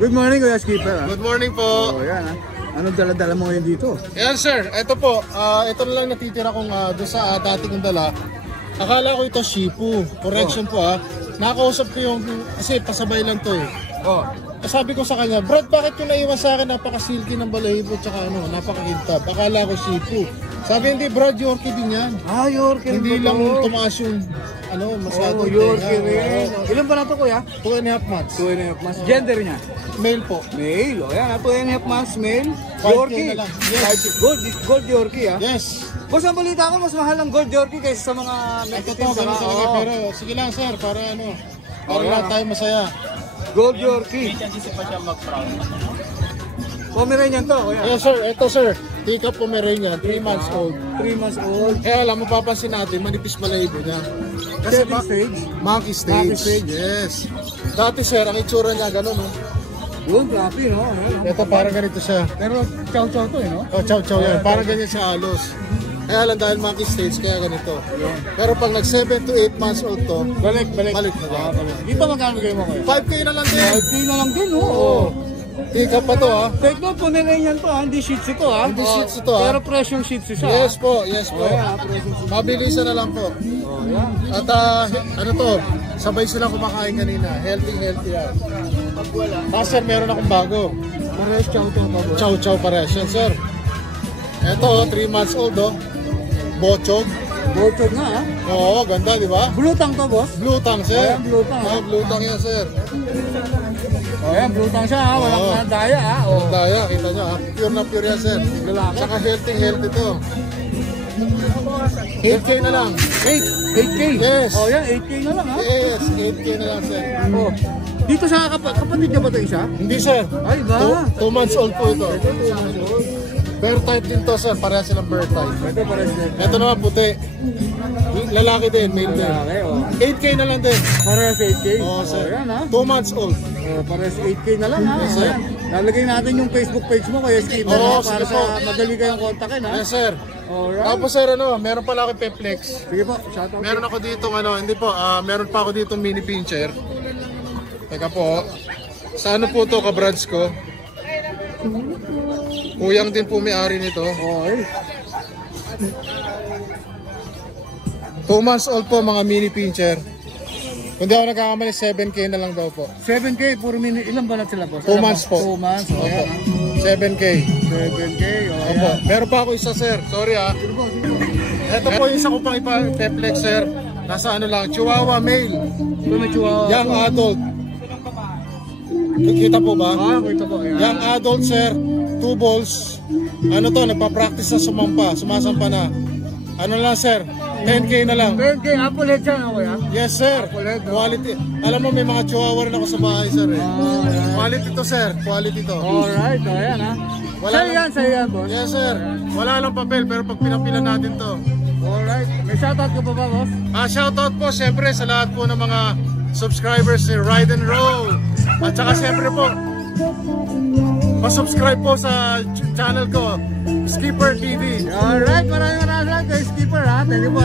Good morning, Kuya Skipper. Good morning po. Oh, yan ha. Anong dala-dala mo ngayon dito? Yan sir, ito po. Ito na lang natitira kong doon sa dati kong dala. Akala ko ito Shipu. Correction po ha. Nakausap ko yung, kasi pasabay lang to eh. Oh. Sabi ko sa kanya, Brad, bakit yung naiwan sa akin napaka-silky ng balahibo tsaka napaka-kintab? Akala ko Shipu. Sabi, hindi Brad, Yorkie din yan. Ah, Yorkie hindi lang tumaas yung masyado. Yorkie rin. Ilan ba na ito, Kuya? 2.5 months. 2.5 months. Gender niya? Male po. Male. O yan, 2.5 months male. 5K Yorkie. na lang. Yes. Gold Yorkie ha? Yes. Boss, ang balita ko, mas mahal ang Gold Yorkie kaysa sa mga Mexican. Ganun talaga, pero sige lang sir, para lang tayo masaya. Gold Yorkie. Pa siya mag-brown. Pomeranian to, Kuya? Yes sir, ito sir. Tika Pomeranian, 3 months old. 3 months old. Kaya alam, mapapansin natin, manipis balahibo niya. Kasi stage? Monkey stage. Yes. Dati sir, ang itsura niya gano'n, no? Yun, grabe, no? Ito parang ganito siya. Pero chow-chow to, no? Oh, chow-chow yan. Parang ganyan siya halos. Kaya lang dahil monkey stage, kaya ganito. Pero pag nag 7 to 8 months old to, balik na lang. Dito magkano kayo mo, Kuya? 5K na lang din. 5K na lang din, oh. Tika pa to ha. Take note, Pomeranian to ha. Hindi Shih Tzu to ha. Hindi Shih Tzu to ha. Pero presyong Shih Tzu siya. Yes po, yes po. Mabilisan na lang po. At sabay silang kumakain kanina. Healthy yan. Sir, meron akong bago. Pares chow-chow pa po. Chow-chow pares yan sir. Ito 3 months old Bochog. Bochog nga ha. Oo, ganda di ba? Blue tang to, boss? Blue tang sir. Ayan, blue tang ha. Blue tang yan sir. Ayan, blue tang siya ha. Walang daya ha. Daya, kita nyo ha. Pure na pure yan sir. Saka healthy to. 8K na lang. 8K? Yes. Oh yan, 8K na lang ha. Yes, 8K na lang sir. Oh. Dito sa kapatid niya ba ito isa? Hindi sir. Ay ba? 2 months old po ito. Bear type din to sir, pareha silang bear type. Ito pares din. Ito naman puti. Lalaki din, male din. 8K na lang din. Pares 8K? Oo sir. Yan ha. 2 months old. Pares 8K na lang ha. Yes sir. Lalagay natin yung Facebook page mo kaya Skipper Oo, para sige sa po. madali kayong kontakin ha. Yes sir. Alright. Tapos sir meron pala akong Peplex. Sige po, shoutout. Meron ako dito hindi po, meron pa ako dito mini pincher. Teka po. Sa ano po to, kabrads ko? Kuyang din po may-ari nito. Okay. 2 months old po mga mini pincher. Kung di ako nagkakamali, 7K na lang daw po. 7K, puro minute. Ilan ba na sila po? 2 months po. 2 months. Opo. 7K. 7K. Opo. Meron pa ako isa sir. Sorry ha. Ito po yung isa ko pang Peplex sir. Nasa lang, Chihuahua male. Ito may chihuahua. Young adult. Kita po ba? Ito po. Young adult sir. 2 balls. Nagpa-practice na sumasampa na. Ano lang sir? 10K na lang. 10K, apple head siya ako ya? Yes sir. Quality. Alam mo may mga chihuahua rin ako sa bahay sir eh. Quality to sir. Quality to. Alright, ayan ha. Sa'yo yan boss. Yes sir. Wala lang papel pero pag pinapilan natin to. Alright. May shoutout ka pa ba boss? Shoutout po siyempre sa lahat po ng mga subscribers ni Ride and Roll. At saka siyempre po, pa-subscribe po sa channel ko, Skipper TV. Alright, maraming salamat kay Skipper ha. Thank you po.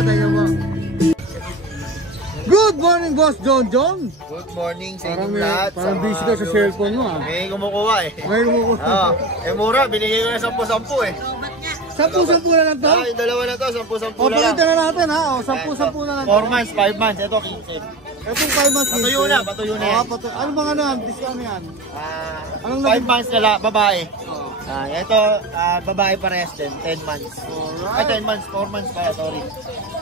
Good morning, Boss John John. Good morning sa inyong lahat. Parang busy ka sa cellphone mo ha. May kumukuha eh. May kumukuha. Mura, binigay ko na 10-10 eh. 10-10 na lang to? Yung dalawa na to, 10-10 na lang. Palitan na natin ha. 10-10 na lang to. 4 months, 5 months, ito 15. Itong 5 months. Patuyo na yan. Ano mga discount yan? 5 months na lang, babae. Ito, babae parehas din, 10 months. Ay, 10 months, 4 months pala, sorry.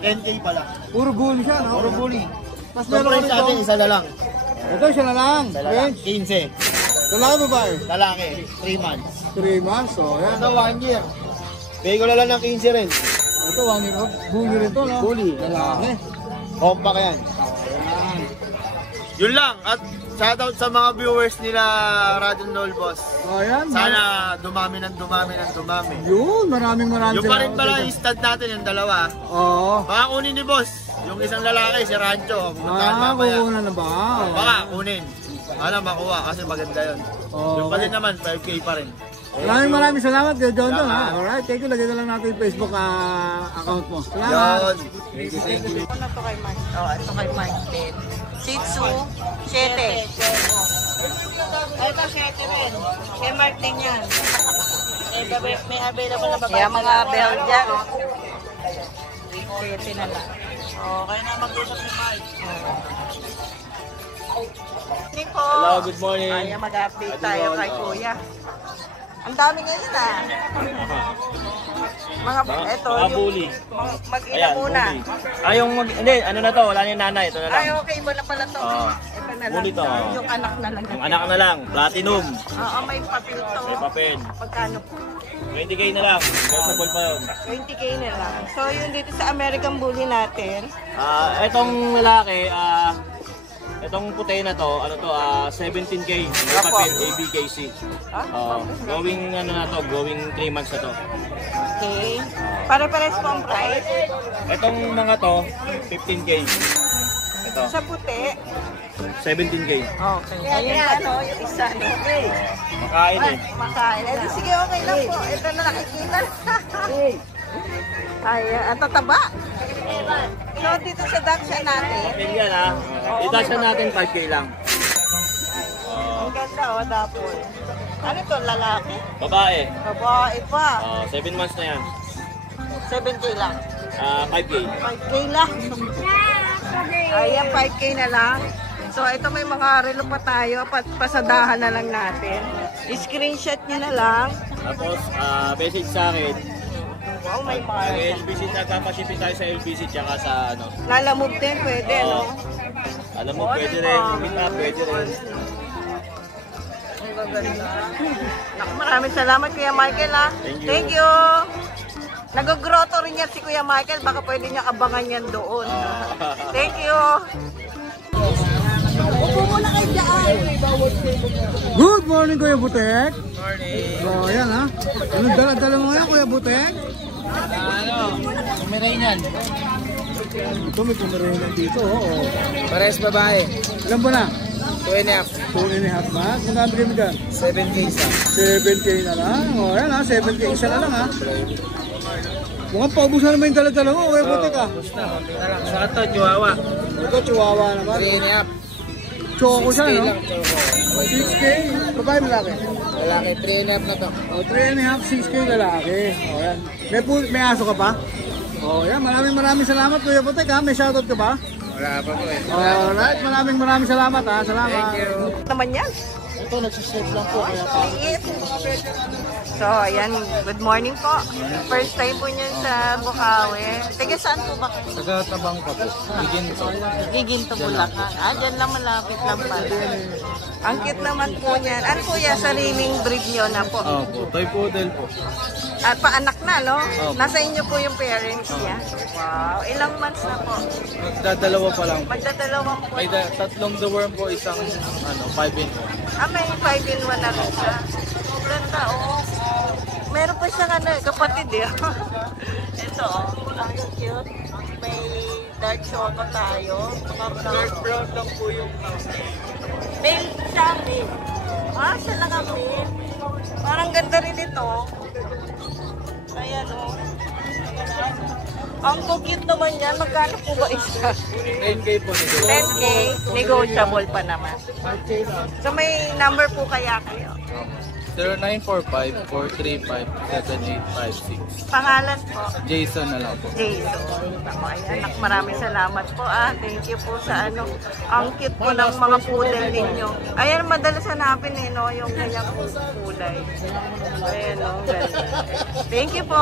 10K pala. Puro bully siya, no? Puro bully. Tapos Yung price natin, isa na lang. Ito, siya na lang. Isa na lang, 15. Lalaki babae? Lalaki, 3 months. 3 months, so yan. Ito, 1 year. Bigay ko na lang ng 15 rin. Ito, 1 year old. Bully rin to, no? Bully. Lalaki. Compact yan. Yun lang. At shoutout sa mga viewers nila Ride and Roll Boss. Ayan. Sana dumami. Yun, maraming Yung pa rin pala yung stud natin, yung dalawa. Oo. Baka kunin ni Boss. Yung isang lalaki, si Rancho. Pumuntahan mamaya. Kukunan na ba? Baka kunin. Makuha kasi maganda yun. Yung pa rin naman, 5K pa rin. Maraming salamat kay John John ha. Alright, thank you. Lagyan na lang natin yung Facebook account mo. Salamat. Thank you. Ito kay Mark 10. Shih Tzu, 7. Ito, 7 rin. Kay Martin yan. May available na babae. Kaya mga Belgian. 7 na lang. Okay na mag-usap ni Mike. Hello, good morning. Ay, mag-update tayo kay Kuya. Ang dami ngayon ah. Eto, Mga bully. mag-ina muna. Hindi, ano na to, wala na yung nanay, ito na lang. Ay, okay mo na pala to. Oo. Ito na lang. Bully to. Yung anak na lang. Yung anak na lang, platinum, Oo, may papel to. may papel. Pagkano? 20k na lang, possible pa yun. 20k na lang. So, yun dito sa American Bully natin. Itong lalaki, itong puti na to, 17k, may Apo. papel, ABKC. Ah, Going, going 3 months na to. okay. Pare-pares po ang price. Itong mga to, 15k. Ito, Sa puti. 17k. Okay. Ayun yung isa. No? Makain eh. Makain. Eh, sige, okay lang po. Ito na nakikita. Ay, ang tataba. So, dito sa Daksha natin. Papel yan ha. Itasya natin 5k lang. Ang ganda, dapol. Ano to, lalaki? Babae, Babae pa. 7 months na yan. 7K lang. 5k. 5K lang. Ayan, 5K na lang. So, ito may mga relo pa tayo. Pasadahan na lang natin. I-screenshot nyo na lang. Tapos, message sa akin. Wow, may Ang mga. LBC, nagpapashipin tayo sa LBC tsaka sa ano. Lalamove din, pwede, Oo. no? Alam mo, pwede rin. Meet up, pwede rin. Ang gaganda. Naku, maraming salamat, Kuya Michael, ha? Thank you. Thank you. Nag-grotto rin yan si Kuya Michael. Baka pwede niya abangan yan doon. Thank you. Upo muna kayo dyan. Good morning, Kuya Butek. Morning. So, ayan ha. Anong dala-dala mo ngayon, Kuya Butek? Kumirainan. Ito, may pumarungan dito. Oo. Pares babae. Ilan ba na? 2.5. 2.5 months. Magkano bigay mo dyan? 7K isa. 7K na lang. O, ayan ha. 7K isa na lang ha. Mukhang paubusan naman yung dala-dala mo, Kuya Butek ha. Basta, konti na lang. Saka to, Chihuahua. Ito, chihuahua naman. 3.5. Choco siya, 6K no? lang, Choco. 6K. Babae malaki. Lalaki, 3.5 na to. O, 3.5, 6K lalaki. O, yan. May aso ka pa? O, yan. Maraming salamat, Kuya Butek ha. May shoutout ka ba? Wala pa po eh. Alright, maraming salamat ha. Salamat. Thank you. Naman yan. Ito, nagsisave lang po. Liit. So, ayan. Good morning po. First time po niyo sa Bukawi. Taga saan po ba? Taga-tabang pa po. Bigin to. Giginto, Bulacan. Dyan lang malapit lang pala. Ang cute naman po niyan. Ano po yan? Sariling breed niyo na po. Opo, toy poodle po. At paanak na, no? Nasa inyo po yung parents niya. Wow. Ilang months na po? Magdadalawa pa lang. Magdadalawang po. May tatlong the worm po, isang 5-in. May 5-in-1 na rin siya. Ganda, oh. Meron pa siyang kapatid eh. Ito, ang cute. May dark choco tayo. Dark brown lang po yung male siya, male. Siya lang ang male. Parang ganda rin ito. Ayan, oh. Ang cute naman yan. Magkano po ba isa? 10K po nito. 10K. Negotiable pa naman. So may number po kaya kayo? 0945-435-7856. Pangalan po? Jason na lang po. Jason. Ako, ayan, maraming salamat po. Thank you po sa ano. Ang cute po ng mga poodle ninyo. Ayan, madalas hanapin eh, no? Yung kanyang kulay. Ayan, no? Ganda. Thank you po.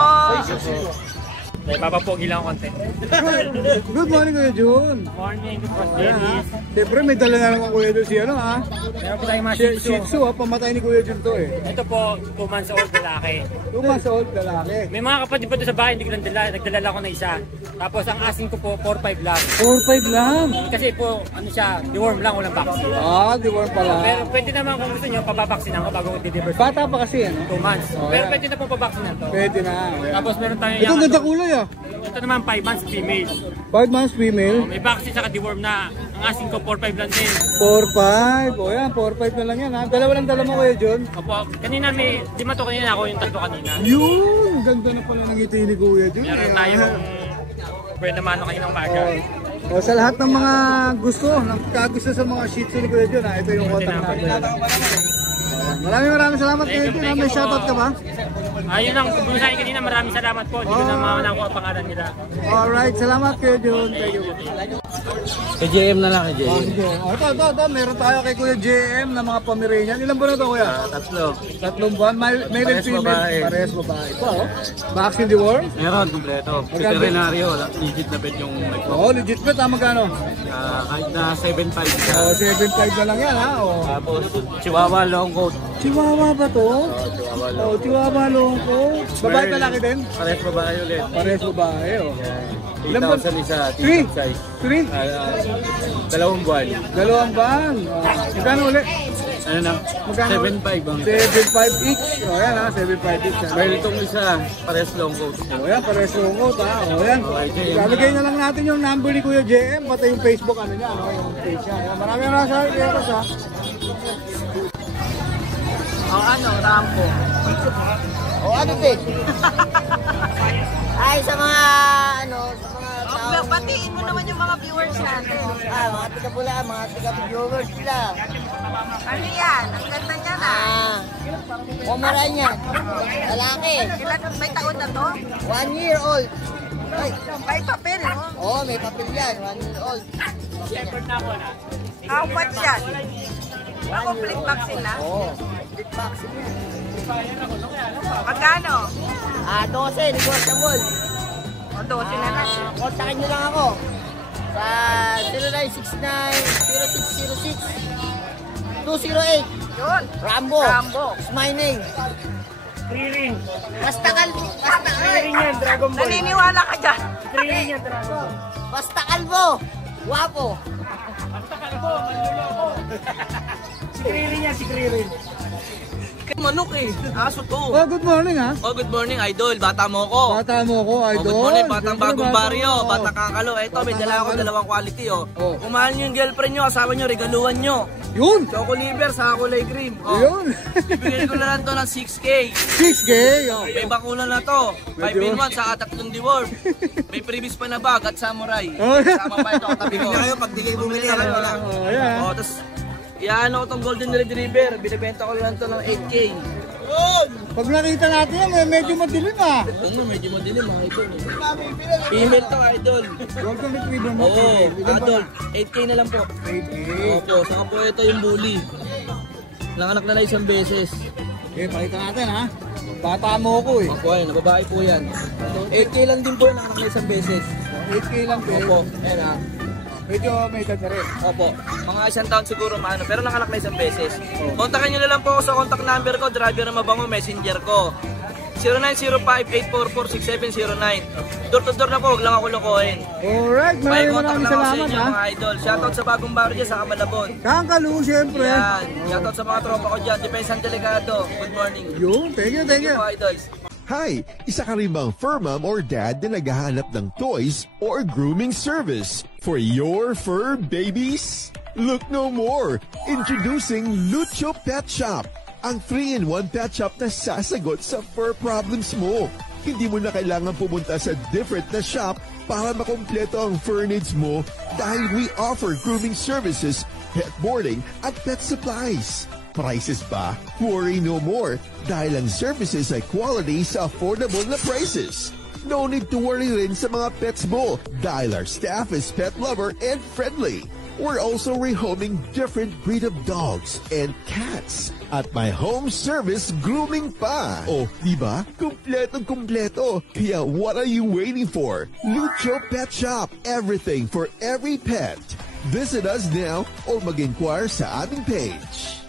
May papapogi lang konti. Good morning, Kuya Jun. Morning, Boss Ayan ha. Siyempre, may dala na naman Kuya Jun si ano ha. Meron po tayong mga Shih Tzu ha. Pamatay ni Kuya Jun to eh. Ito po, 2 months old lalaki. 2 months old lalaki. May mga kapatid po doon sa bahay, hindi ko lang dala. Nagdala ko na isa. Tapos ang asking ko po, 4-5 lang. 4-5 lang. Kasi po, ano siya, deworm lang, walang vaccine. Deworm pala. Pero pwede naman kung gusto nyo, pababaksinan ko bago i-deliver. Bata pa kasi ano. 2 months. Pero pwede na po pabaksinan to. Pwede na. Ayan. Tapos meron tayo Ito ganda kulay ah. Ito naman 5 months female. 5 months female. May vaccine saka deworm na. Ang asking ko 4-5 lang din. 4-5. O yan, 4-5 na lang yan ha. Dalawa lang dala mo Kuya Jun. Opo, kanina may 5 to kanina, ako yung 3 kanina. Yun! Ganda na pala ng ngiti ni Kuya Jun. Meron tayong bird naman kanina umaga. O sa lahat ng mga kagusto sa mga Shih Tzu ni Kuya John, ito yung contact number. Maraming salamat Kuya John. May shoutout ka ba? Ayun lang, kung sa akin kanina, maraming salamat po. Hindi ko na mauna ko ang pangalan nila. Alright, salamat Kuya John. Thank you. Kay JM na lang, kay JM. Ito. Meron tayo kay Kuya JM na mga Pomeranian. Ilan ba na ito, Kuya? Tatlo. 3 buwan. May red female. babae. Parehas babae. Ito, oh. Vaccine deworm? Meron, kumpleto. Veterinaryo, legit na pet yung nagpo. Oo, legit bet. Magkano? Kahit na 7.5 ka. 7.5 na lang yan, ha? Tapos, Chihuahua long coat. Chihuahua ba to? Chihuahua long coat. Chihuahua long coat. Babae lalaki din? Parehas babae ulit. Parehas babae, oh. 8,000 isa, Three. t-shirt size. 3? 2 buwan. 2 buwan. Magkano ulit? Ano na? Magkano? 7.5 ang 7.5 each. O yan ha, 7.5 each. May itong isa, parehas long coat. O yan, pares yung coat ha. O yan. Lalagay na lang natin yung number ni Kuya JM, pati yung Facebook ano niya, no? Yung page niya. Yan. Maraming sa Eros ha. O ano, Rambo. O ano, Peg? Ay, sa mga tao. Batiin mo naman yung mga viewers natin. Mga tiga-bula, mga tiga-viewers sila. Ano yan? Ang ganda niya na. Pomeranian. Lalaki. May taon na to? 1 year old. Ay, May papel, no? oo, may papel yan. 1 year old. How much yan? Complete vaccine na? Oo. Big vaccine yan. Magkano? 12, negotiable. O, 12 na lang. Kontakin nyo lang ako sa 0969-0606-208. Yun. Rambo. Rambo. It's my name. Kririn. Basta kalbo. Kririn yan, Dragon Ball. Naniniwala ka dyan. Kririn yan, Dragon Ball. Basta kalbo. Guwapo. Basta kalbo, manluloko. Si Kririn yan, si Kririn. Manok eh. Aso to. Oh, good morning ha. Oh, good morning, idol. Bata mo ko. Bata mo ko, idol. Good morning, batang Siyempre, bagong bata baryo. mo. Batang kakalo. Ito, may dala ako dalawang quality, oh. Oh. Kung mahal nyo yung girlfriend nyo, asawa nyo, regaluhan nyo. Yun. Choco liver sa kulay cream. Oh. Yun. Bibigyan ko na lang to ng 6K. 6K. Oh. May bakuna na to. 5 in 1 sa 3 deworm. May previous pa na bag at samurai. Oh. Sama pa ito katabi ko. Pag di kayo bumili, Oh, yeah. Oh, tapos, iyaano ko tong golden retriever. Binibenta ko lang to ng 8K. Pag nakita natin yan, medyo madilim ha. Ano, medyo madilim mga idol. Female to, idol. Golden Retriever mo. Oo, Ilan ba adult. na? 8K na lang po. 8K. Opo, saka po ito yung bully. Nanganak na isang beses. Okay, pakita natin ha. Bata mo ko eh. Opo, ayun, nababae po yan. 8K lang din po, nanganak na isang beses. 8K lang din. Opo, ayun ha. Medyo may edad na rin. Opo, mga isang taon siguro maano, pero nanganak na isang beses. Kontakin nyo na lang po ako sa contact number ko, driver na mabango, messenger ko. 0905-844-6709. Door to door na po, huwag lang ako lokohin. Alright, May maraming contact lang ako sa salamat inyo ha. mga idol. Shoutout sa bagong barrio dyan sa Kamalabon. Kangkalu, syempre. Yan, shoutout sa mga tropa ko dyan. Depensan Delegado. Good morning. Yun, thank you, thank you. Mga idols. Hi! Isa ka rin bang fur mom or dad na naghahanap ng toys or grooming service for your fur babies? Look no more! Introducing Lucho Pet Shop, ang 3-in-1 pet shop na sasagot sa fur problems mo. Hindi mo na kailangan pumunta sa different na shop para makumpleto ang fur needs mo dahil we offer grooming services, pet boarding, at pet supplies. Prices ba? Worry no more dahil ang services ay quality sa affordable na prices. No need to worry rin sa mga pets mo dahil our staff is pet lover and friendly. We're also rehoming different breed of dogs and cats at my home service grooming pa. Oh, diba? Kumpletong-kumpleto. Kaya what are you waiting for? Lucho Pet Shop. Everything for every pet. Visit us now or mag-inquire sa aming page.